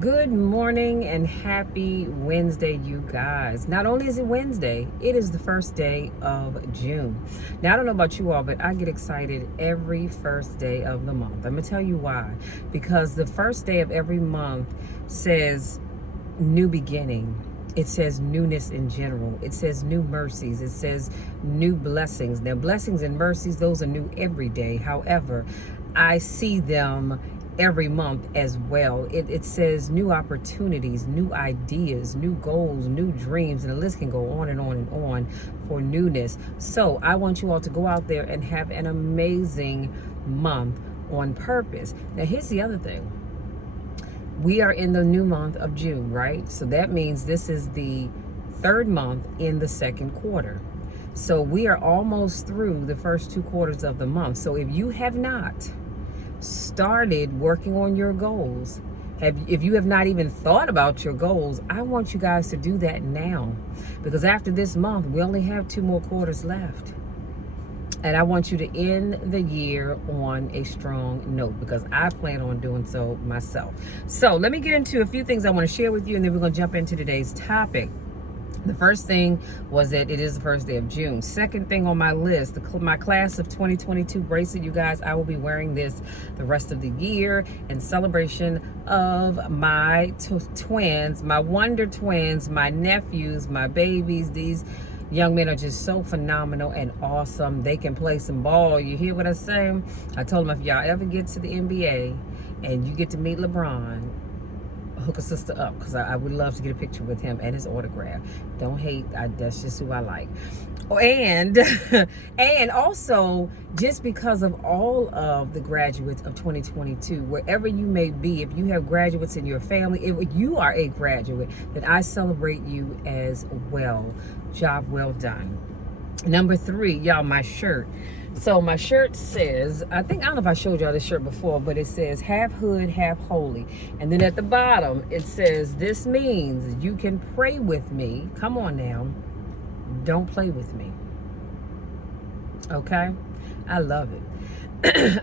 Good morning and happy Wednesday, you guys. Not only is it Wednesday, it is the first day of June. Now, I don't know about you all, but I get excited every first day of the month. I'm going to tell you why. Because the first day of every month says new beginning. It says newness in general. It says new mercies. It says new blessings. Now, blessings and mercies, those are new every day. However, I see them every month as well. It says new opportunities, new ideas, new goals, new dreams, and the list can go on and on and on for newness. So I want you all to go out there and have an amazing month on purpose. Now, here's the other thing. We are in the new month of June, right? So that means this is the third month in the second quarter. So we are almost through the first 2 quarters of the month. So if you have not started working on your goals, if you have not even thought about your goals, I want you guys to do that now. Because after this month, we only have 2 more quarters left. And I want you to end the year on a strong note, because I plan on doing so myself. So let me get into a few things I want to share with you, and then we're going to jump into today's topic. The first thing was that it is the first day of June. Second thing on my list, my class of 2022 bracelet, you guys, I will be wearing this the rest of the year in celebration of my twins, my wonder twins, my nephews, my babies. These young men are just so phenomenal and awesome. They can play some ball. You hear what I'm saying? I told them, if y'all ever get to the NBA and you get to meet LeBron, hook a sister up, because I would love to get a picture with him and his autograph. Don't hate, that's just who I like. And and also, just because of all of the graduates of 2022, wherever you may be, if you have graduates in your family, if you are a graduate, then I celebrate you as well. Job well done. Number 3, y'all, my shirt. So my shirt says, I don't know if I showed y'all this shirt before, but it says half hood, half holy. And then at the bottom, it says, this means you can pray with me. Come on now. Don't play with me. Okay? I love it.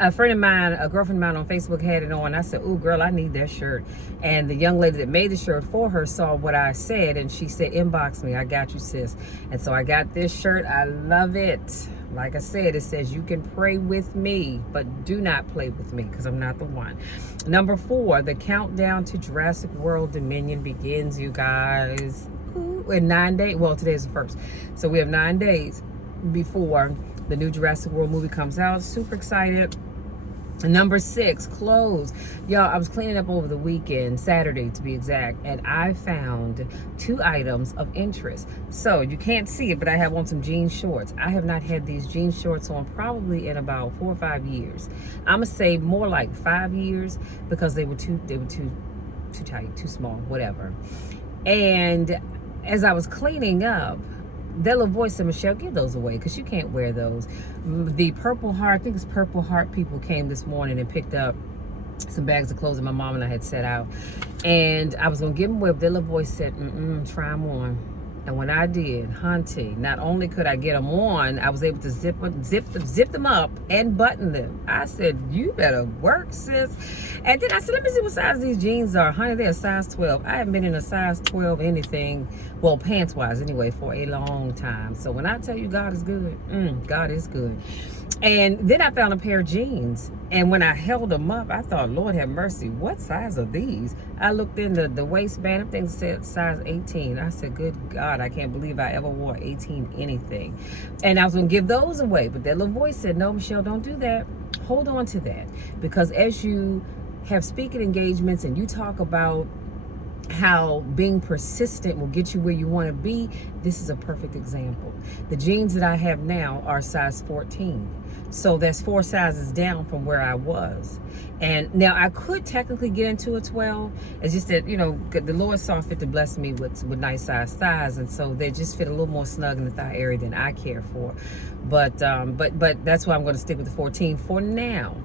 A friend of mine, a girlfriend of mine on Facebook had it on. I said, ooh, girl, I need that shirt. And the young lady that made the shirt for her saw what I said, and she said, inbox me. I got you, sis. And so I got this shirt. I love it. Like I said, it says you can pray with me, but do not play with me, because I'm not the one. Number 4, the countdown to Jurassic World Dominion begins, you guys. Ooh, in 9 days. Well, today's the 1st. So we have 9 days before the new Jurassic World movie comes out. Super excited. Number 6, clothes. Y'all, I was cleaning up over the weekend, Saturday to be exact, and I found 2 items of interest. So you can't see it, but I have on some jean shorts. I have not had these jean shorts on probably in about 4 or 5 years. I'm gonna say more like 5 years, because they were too tight, too small, whatever. And as I was cleaning up, that little voice said, Michelle, give those away, because you can't wear those. The Purple Heart, I think it's Purple Heart people came this morning and picked up some bags of clothes that my mom and I had set out. And I was going to give them away, but that little voice said, try them on. And when I did, hunty, not only could I get them on, I was able to zip them up and button them. I said, you better work, sis. And then I said, let me see what size these jeans are. Honey, they're a size 12. I haven't been in a size 12 anything, well, pants-wise anyway, for a long time. So when I tell you God is good, God is good. And then I found a pair of jeans. And when I held them up, I thought, Lord have mercy, what size are these? I looked in the waistband, everything said size 18. I said, good God, I can't believe I ever wore 18 anything. And I was going to give those away. But that little voice said, no, Michelle, don't do that. Hold on to that. Because as you have speaking engagements and you talk about how being persistent will get you where you want to be, this is a perfect example. The jeans that I have now are size 14. So that's 4 sizes down from where I was. And now I could technically get into a 12. It's just that, the Lord saw fit to bless me with nice size thighs. And so they just fit a little more snug in the thigh area than I care for. But that's why I'm going to stick with the 14 for now.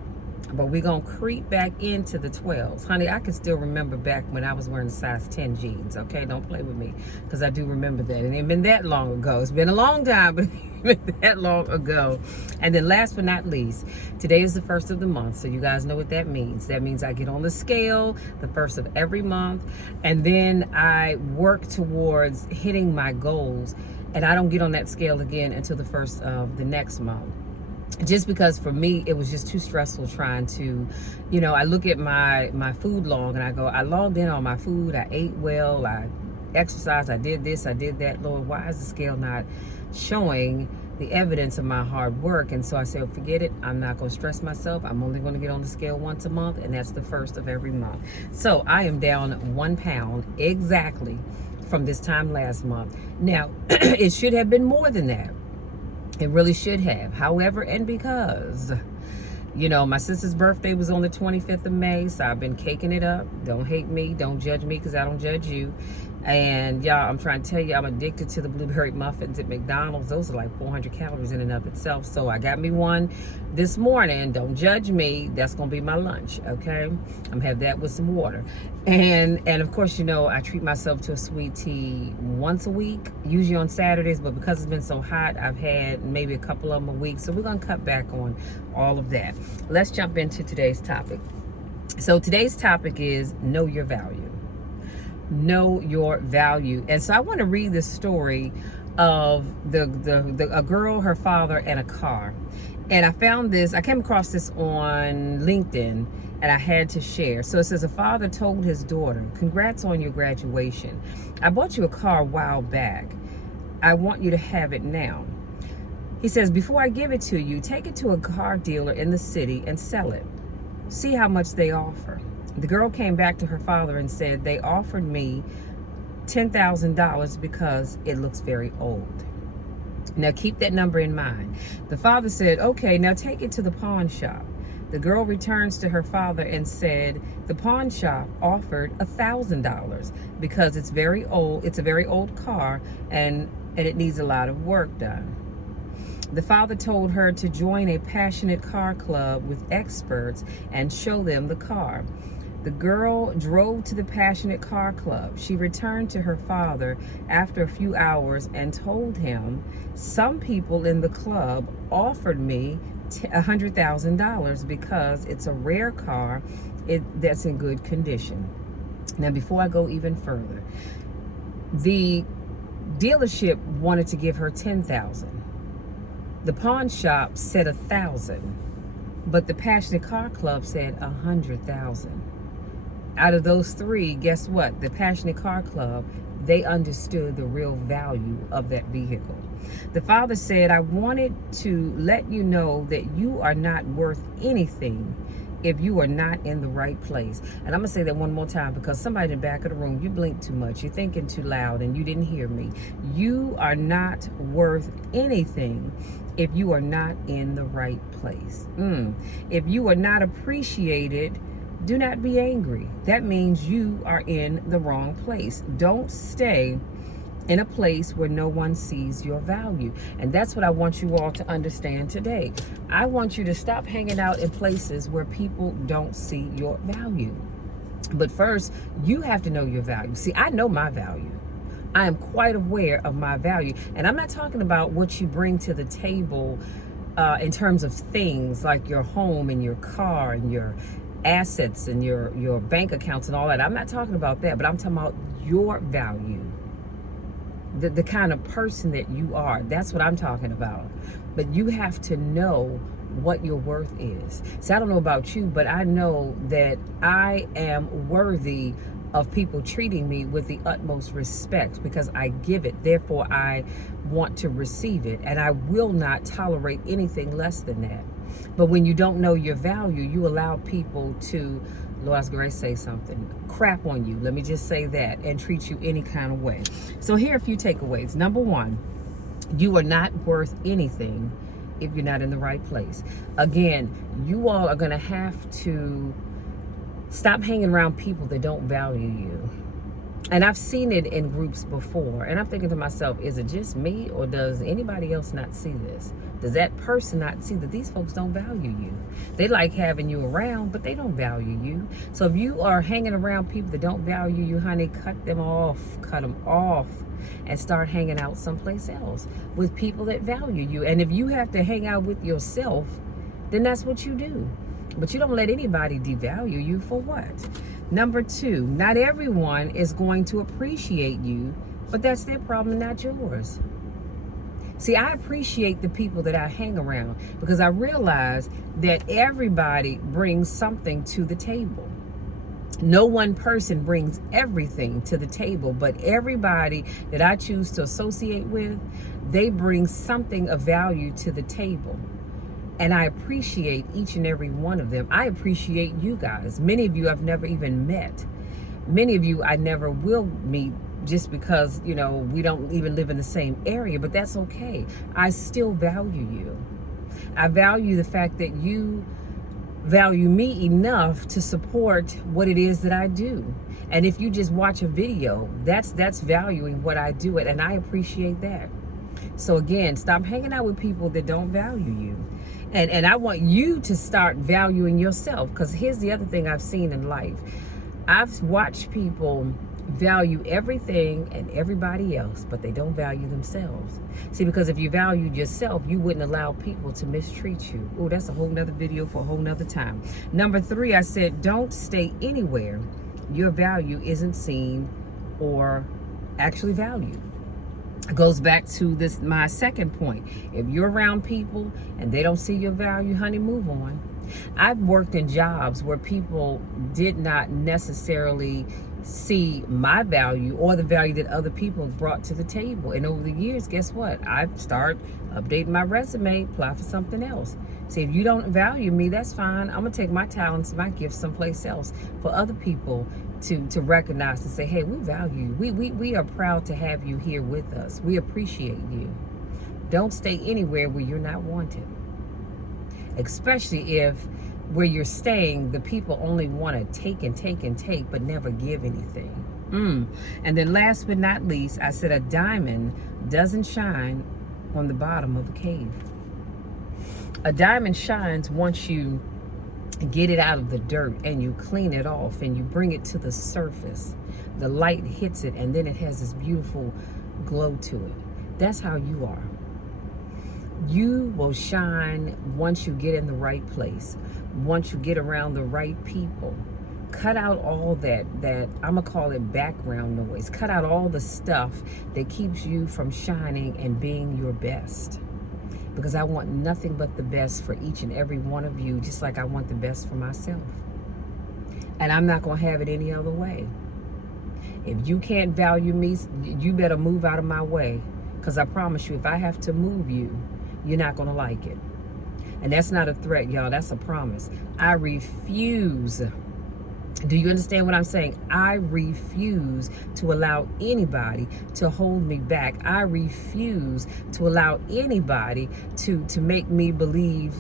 But we're going to creep back into the 12s. Honey, I can still remember back when I was wearing size 10 jeans, okay? Don't play with me, because I do remember that. And it ain't been that long ago. It's been a long time, but it ain't been that long ago. And then last but not least, today is the first of the month, so you guys know what that means. That means I get on the scale the first of every month, and then I work towards hitting my goals, and I don't get on that scale again until the first of the next month. Just because for me, it was just too stressful trying to, I look at my food log and I go, I logged in on my food, I ate well, I exercised, I did this, I did that. Lord, why is the scale not showing the evidence of my hard work? And so I said, forget it, I'm not going to stress myself. I'm only going to get on the scale once a month, and that's the first of every month. So I am down 1 pound exactly from this time last month. Now, it should have been more than that. It really should have. However, and because, my sister's birthday was on the 25th of May, so I've been caking it up. Don't hate me. Don't judge me, because I don't judge you. And y'all, I'm trying to tell you, I'm addicted to the blueberry muffins at McDonald's. Those are like 400 calories in and of itself. So I got me one this morning. Don't judge me. That's going to be my lunch, okay? I'm going to have that with some water. And of course, I treat myself to a sweet tea once a week, usually on Saturdays. But because it's been so hot, I've had maybe a couple of them a week. So we're going to cut back on all of that. Let's jump into today's topic. So today's topic is know your value. Know your value. And so I want to read this story of a girl, her father, and a car. And I came across this on LinkedIn, and I had to share. So it says, a father told his daughter, congrats on your graduation. I bought you a car a while back. I want you to have it now. He says, before I give it to you, take it to a car dealer in the city and sell it. See how much they offer. The girl came back to her father and said, they offered me $10,000 because it looks very old. Now keep that number in mind. The father said, okay, now take it to the pawn shop. The girl returns to her father and said, the pawn shop offered $1,000 because it's very old. It's a very old car, and it needs a lot of work done. The father told her to join a passionate car club with experts and show them the car. The girl drove to the passionate car club. She returned to her father after a few hours and told him, some people in the club offered me $100,000 because it's a rare car that's in good condition. Now, before I go even further, the dealership wanted to give her $10,000. The pawn shop said $1,000, but the passionate car club said $100,000. Out of those three, guess what? The passionate car club, they understood the real value of that vehicle. The father said, I wanted to let you know that you are not worth anything if you are not in the right place. And I'm going to say that one more time, because somebody in the back of the room, you blinked too much. You're thinking too loud and you didn't hear me. You are not worth anything if you are not in the right place. If you are not appreciated, do not be angry. That means you are in the wrong place. Don't stay in a place where no one sees your value. And that's what I want you all to understand today. I want you to stop hanging out in places where people don't see your value. But first, you have to know your value. See, I know my value. I am quite aware of my value. And I'm not talking about what you bring to the table in terms of things like your home and your car and your assets and your bank accounts and all that. I'm not talking about that, but I'm talking about your value, the kind of person that you are. That's what I'm talking about. But you have to know what your worth is. So I don't know about you, but I know that I am worthy of people treating me with the utmost respect because I give it. Therefore, I want to receive it, and I will not tolerate anything less than that. But when you don't know your value, you allow people to, Lord, I was going to say something, crap on you. Let me just say that, and treat you any kind of way. So here are a few takeaways. Number one, you are not worth anything if you're not in the right place. Again, you all are going to have to stop hanging around people that don't value you. And I've seen it in groups before. And I'm thinking to myself, is it just me, or does anybody else not see this? Does that person not see that these folks don't value you? They like having you around, but they don't value you. So if you are hanging around people that don't value you, honey, cut them off, and start hanging out someplace else with people that value you. And if you have to hang out with yourself, then that's what you do. But you don't let anybody devalue you for what? Number 2, not everyone is going to appreciate you, but that's their problem, not yours. See, I appreciate the people that I hang around because I realize that everybody brings something to the table. No one person brings everything to the table, but everybody that I choose to associate with, they bring something of value to the table. And I appreciate each and every one of them. I appreciate you guys. Many of you I've never even met. Many of you I never will meet just because, we don't even live in the same area, but that's okay. I still value you. I value the fact that you value me enough to support what it is that I do. And if you just watch a video, that's valuing what I do, and I appreciate that. So again, stop hanging out with people that don't value you. And I want you to start valuing yourself, because here's the other thing I've seen in life. I've watched people value everything and everybody else, but they don't value themselves. See, because if you valued yourself, you wouldn't allow people to mistreat you. Oh, that's a whole nother video for a whole nother time. Number 3, I said, don't stay anywhere your value isn't seen or actually valued. It goes back to this, my second point. If you're around people and they don't see your value, honey, move on. I've worked in jobs where people did not necessarily see my value or the value that other people brought to the table. And over the years, guess what? I start updating my resume, apply for something else. See, if you don't value me, that's fine. I'm gonna take my talents, my gifts someplace else for other people to recognize and say, hey, we value you. We are proud to have you here with us. We appreciate you. Don't stay anywhere where you're not wanted. Especially if where you're staying, the people only want to take and take and take, but never give anything. And then last but not least, I said a diamond doesn't shine on the bottom of a cave. A diamond shines once you get it out of the dirt and you clean it off and you bring it to the surface. The light hits it and then it has this beautiful glow to it. That's how you are. You will shine once you get in the right place, once you get around the right people. Cut out all that I'm gonna call it background noise. Cut out all the stuff that keeps you from shining and being your best. Because I want nothing but the best for each and every one of you, just like I want the best for myself. And I'm not gonna have it any other way. If you can't value me, you better move out of my way. Because I promise you, if I have to move you, you're not gonna like it. And that's not a threat, y'all, that's a promise. I refuse. Do you understand what I'm saying? I refuse to allow anybody to hold me back. I refuse to allow anybody to make me believe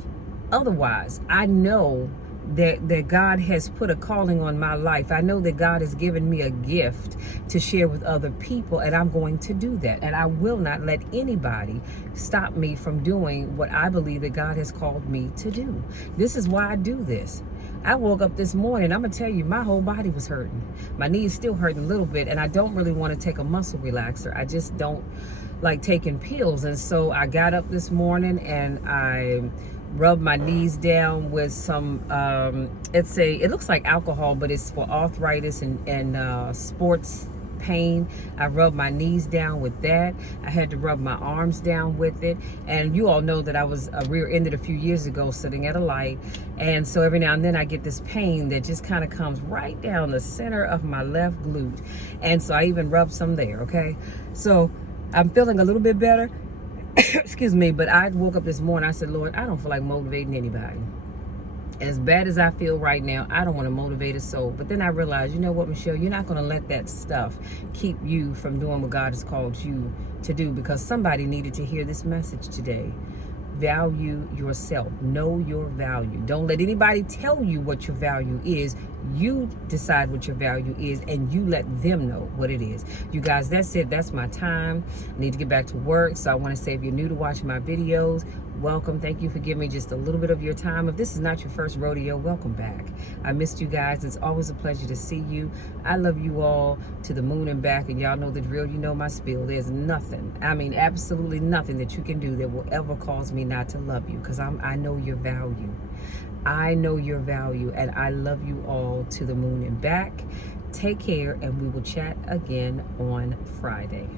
otherwise. I know that God has put a calling on my life. I know that God has given me a gift to share with other people, and I'm going to do that. And I will not let anybody stop me from doing what I believe that God has called me to do. This is why I do this. I woke up this morning, I'm gonna tell you, my whole body was hurting. My knees still hurting a little bit, and I don't really want to take a muscle relaxer. I just don't like taking pills. And so I got up this morning and I rubbed my knees down with some, it looks like alcohol, but it's for arthritis and sports pain. I rubbed my knees down with that. I had to rub my arms down with it. And you all know that I was rear-ended a few years ago sitting at a light. And so every now and then I get this pain that just kind of comes right down the center of my left glute. And so I even rubbed some there, okay? So I'm feeling a little bit better. Excuse me, but I woke up this morning, I said, Lord, I don't feel like motivating anybody. As bad as I feel right now, I don't want to motivate a soul. But then I realized, you know what, Michelle, you're not going to let that stuff keep you from doing what God has called you to do, because somebody needed to hear this message today. Value yourself. Know your value. Don't let anybody tell you what your value is. You decide what your value is, and you let them know what it is. You guys, that's it. That's my time. I need to get back to work. So I want to say, if you're new to watching my videos, welcome. Thank you for giving me just a little bit of your time. If this is not your first rodeo, welcome back. I missed you guys. It's always a pleasure to see you. I love you all to the moon and back, and y'all know the drill. You know my spiel. There's nothing, I mean absolutely nothing that you can do that will ever cause me not to love you, because I know your value. I know your value, and I love you all to the moon and back. Take care, and we will chat again on Friday.